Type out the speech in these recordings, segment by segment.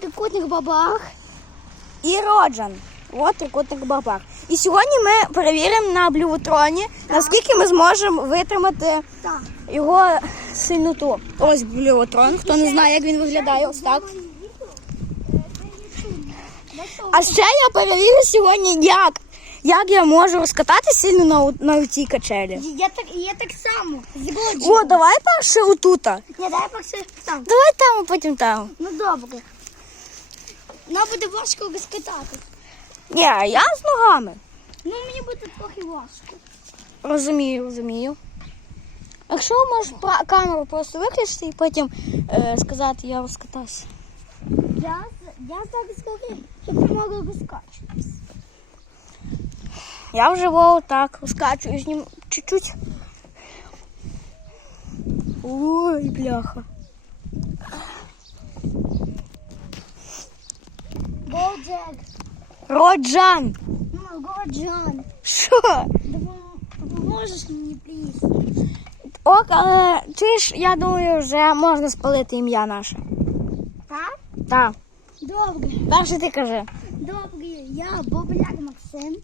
трикутних бабах. і Роджан. От трикутник бабах. І сьогодні ми перевіримо на блювотроні, наскільки ми зможемо витримати Так. його сильноту. Ось блювотрон. Хто не знає, як він виглядає, ось так. А ще я перевірю сьогодні, як. Як я можу розкатати сильно на, на цій качелі. Я так, я так само. Згоджу. О, давай перше отута. Ні, дай перше там. Давай там, а потім там. Ну добре. Нам буде важко розкатати. Ні, я з ногами. Ну мені буде трохи важко. Розумію, розумію. Якщо можеш камеру просто виключити і потім е, сказати, я розкатався. Я, я зараз скажу, що допомогу розкачуватися. Я вже вов так розкачую з ним чуть-чуть. Ой, бляха. Годжек. Роджан! Ну, Годжан. Що? Допоможеш мені, пліз? Ок, але чуєш, я думаю, вже можна спалити ім'я наше. Так? Так. Добре. Перше ти кажи. Добре. Я Бобляк Максим.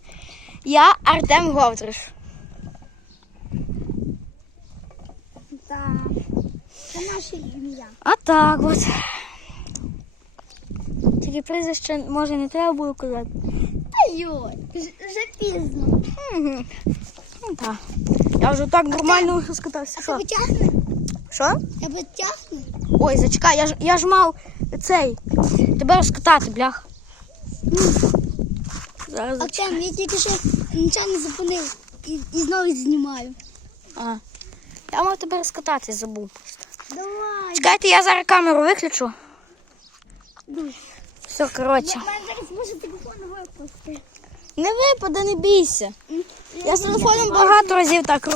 Я Артем Говтриш. Так. Це наше ім'я. А так от. Тільки прізвище може не треба було казати. Та йой, вже пізно. Ну так. Я вже так нормально розкатався. Що? Тягне? Що? Тебе тягне? Ой, зачекай, я ж, я ж мав цей. Тебе розкатати, блях. Зараз. Артем, я тільки що нічого не зупинив. І, і знову знімаю. А. Я мав тебе розкатати, забув. Давай. Чекайте, я зараз камеру виключу. Дуй. Все, коротше. Не випаде, не бійся. Я з телефоном багато разів так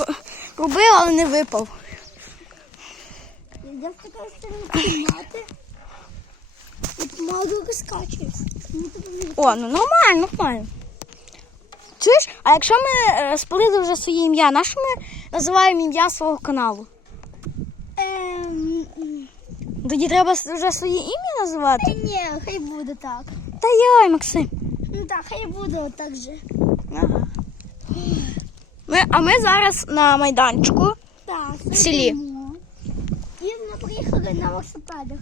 робив, але не випав. Я з такої сторони піднімати. І помалу розкачуюсь. О, ну нормально, нормально. Чуєш, а якщо ми е, спалили вже своє ім'я, на що ми називаємо ім'я свого каналу? Ем, Тоді треба вже своє ім'я називати? ні, хай буде так. Та йой, Максим. Ну так, хай буде отак же. Ага. Ми, а ми зараз на майданчику. Так, В селі. І ми приїхали на велосипедах.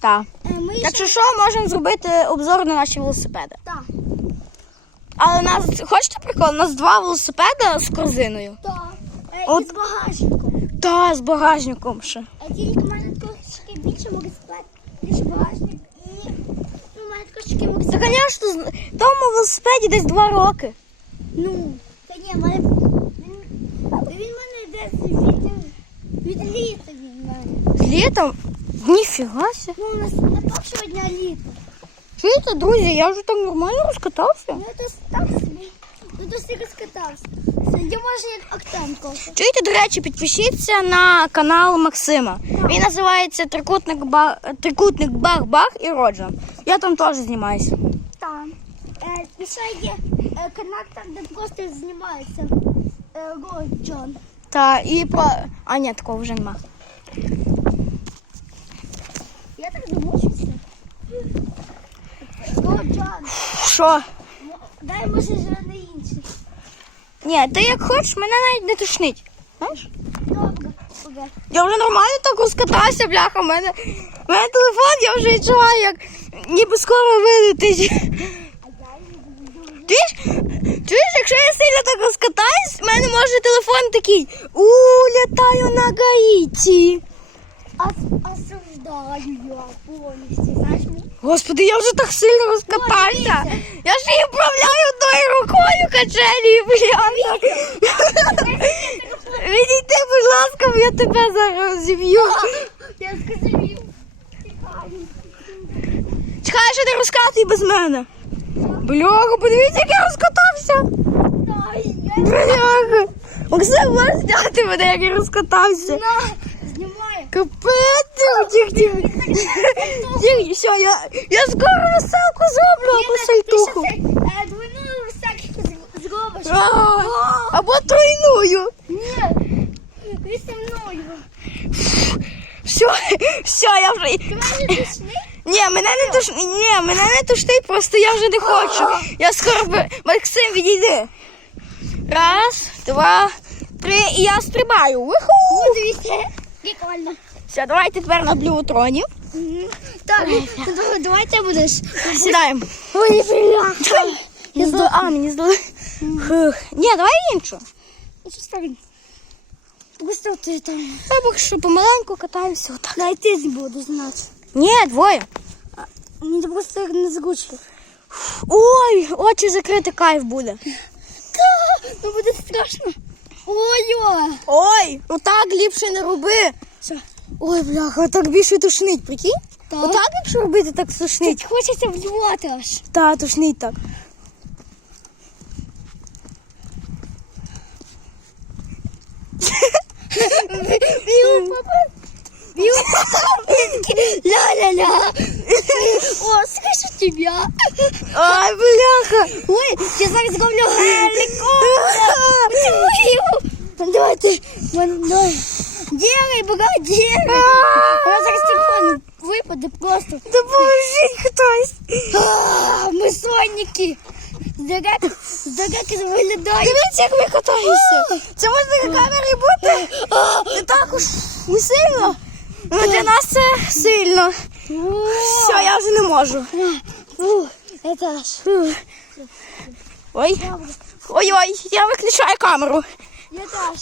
Так. Е, Ми Якщо ще... що, можемо зробити обзор на наші велосипеди. Так, Але нас, хочете прикол? У нас два велосипеди з корзиною. так. Е, От- І з багажником. Та з багажником ще. А тільки в мене трошки більше велосипед, більше багажник і ну, в мене трошки Та, велосипед. звісно, з- тому велосипеді десь два роки. Ну, та ні, в мене він, він в мене десь від, від літа він в мене. З літом? Ніфіга ся. Ну, у нас не першого дня літа. Чуєте, друзі, я вже так нормально розкатався. Ну, то так собі. Ну, то всі розкатався. Я можу як актем кошу. Чуєте, до речі, підпишіться на канал Максима. Він називається Трикутник Баг Трикутник Баг-Баг і Роджан. Я там теж знімаюся. Там. Е, і ще є е, канал там, де просто знімається е, Роджон. Та і про. А ні, такого вже нема. Я так домучуся. Роджон. Що? Дай може вже на інший. Ні, ти як хочеш, мене навіть не тушнить. Знаєш? Добре. Я вже нормально так розкатався, бляха. У мене, в мене телефон, я вже відчуваю, як ніби скоро вилетить. Ти ж. Чуєш, якщо я сильно так розкатаюсь, в мене може телефон такий. У, літаю на Гаїті. А, осуждаю я повністю. Знаєш мені? Господи, я вже так сильно розкатався. Я ж її управляю одною рукою качелі, бляха. Відійди, будь ласка, бо я тебе зараз зіб'ю. Я сказав. Чекай, що ти розкатуй без мене. Бляха, подивіться, як я розкатався. Бляха. Максим, можеш зняти мене, як я розкатався. Капець, тих, тих, тих, все, я, я скоро веселку зроблю або ще це, е, двойну з- зробиш. А, Або тройную. Ні. Ви зі мною. Все, все, я вже. Ти мене пішли? Ні, мене не туш... Ні, мене не тушнить, просто я вже не хочу. Я скоро Максим, відійди. Раз, два, три, і я стрибаю. Уху! Ну, дивіться. Прикольно. Все, давайте тепер на блювотроні. Так, давай ти будеш. Сідаємо. Ой, бля. Я здала. А, мені здали. Фух. Ні, давай іншу. Ставим? Ти там. Я поки що помаленьку катаюся отак. Дай ти будеш, значить. Ні, двоє. Мені просто не зручно. Ой, очі закрити кайф буде. Ну буде страшно. Ой-ой. Ой, отак ліпше не роби. Що? Ой, бляха, так більше тушнить, прикинь? Так. Отак, якщо робити, так тушнить. Тут хочеться вдівати аж. Та, тушнить так. Ля-ля-ля. О, слышу тебя. Ай, бляха. Ой, я зараз зроблю. Поцілую. Давайте. Давай. Делай, бога. Вона зараз телефон випаде просто. Допоможіть хтось. Ми сонники. Здогаки, виглядають. Дивіться, як ми катаємося. Це можна на камері бути. Не так уж не сильно. Для нас це сильно. Все, я вже не можу. Ой. Ой-ой, я виключаю камеру. Я теж.